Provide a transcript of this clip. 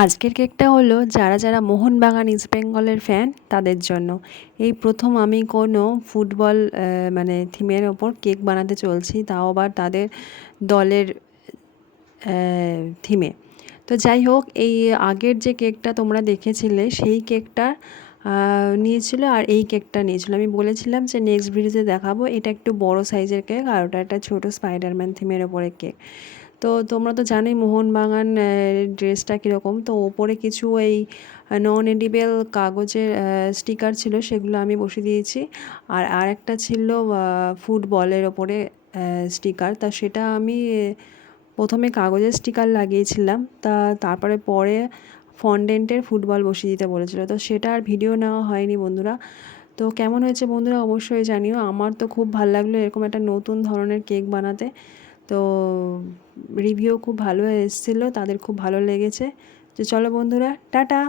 আজকের কেকটা হলো যারা মোহনবাগান ইস্ট বেঙ্গলের ফ্যান তাদের জন্য। এই প্রথম আমি কোনো ফুটবল মানে থিমের ওপর কেক বানাতে চলছি, তাও আবার তাদের দলের থিমে। তো যাই হোক, এই আগের যে কেকটা তোমরা দেখেছিলে সেই কেকটা নিয়েছিল আর এই কেকটা নিয়েছিল। আমি বলেছিলাম যে নেক্সট ভিডিওতে দেখাবো। এটা একটু বড় সাইজের কেক আর ওটা একটা ছোটো স্পাইডারম্যান থিমের ওপরে কেক। তো তোমরা তো জানোই মোহনবাগান ড্রেসটা কীরকম। তো ওপরে কিছু এই নন এডিবেল কাগজের স্টিকার ছিল, সেগুলো আমি বসিয়ে দিয়েছি। আর একটা ছিল ফুটবলের ওপরে স্টিকার। তা সেটা আমি প্রথমে কাগজের স্টিকার লাগিয়েছিলাম, তারপরে পরে ফন্ডেন্টের ফুটবল বসিয়ে দিতে বলেছিল। তো সেটা আর ভিডিও নেওয়া হয়নি বন্ধুরা। তো কেমন হয়েছে বন্ধুরা অবশ্যই জানিও। আমার তো খুব ভালো লাগলো এরকম একটা নতুন ধরনের কেক বানাতে। তো রিভিউ খুব ভালো এসেছিলো, তাদের খুব ভালো লেগেছে। তো চলো বন্ধুরা, টাটা।